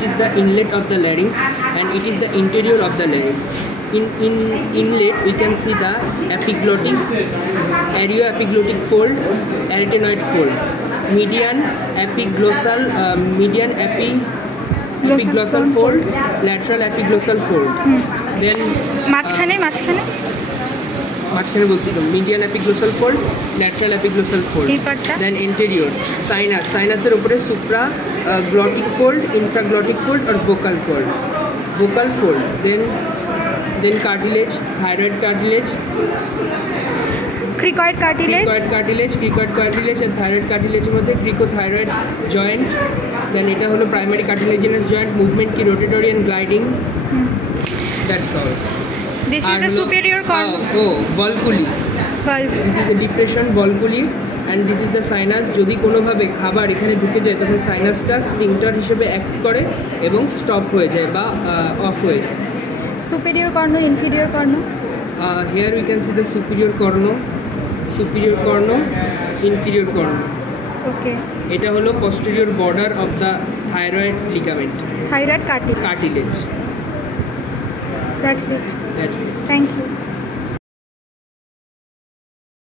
it is the inlet of the larynx and it is the interior of the larynx. In inlet we can see the epiglottis, arioepiglottic fold, arytenoid fold, median epiglossal fold, lateral epiglossal fold. Then মাঝখানে বলছি তো median epiglossal fold, lateral epiglossal fold, then interior সাইনাসের উপরে supra glottic fold, infraglottic fold আর vocal fold, then cartilage, thyroid cartilage, cricoid cartilage আর thyroid কার্টিলেজের মধ্যে cricothyroid joint. দেন এটা হলো প্রাইমারি কার্টিলেজিনাস জয়েন্ট, মুভমেন্ট কি rotatory and gliding, that's all. This is the superior cornu. Volvuli. This is the depression volvuli and this is the sinus. যদি কোনোভাবে খাবার এখানে ঢুকে যায় তখন সাইনাসটা স্ফিংক্টার হিসেবে অ্যাক্ট করে এবং স্টপ হয়ে যায় বা অফ হয়ে যায়। Superior cornu, inferior cornu. Here we can see the superior cornu, inferior cornu. Okay. এটা হলো posterior border of the thyroid ligament. Thyroid cartilage. Cartilage. That's it. That's it. Thank you.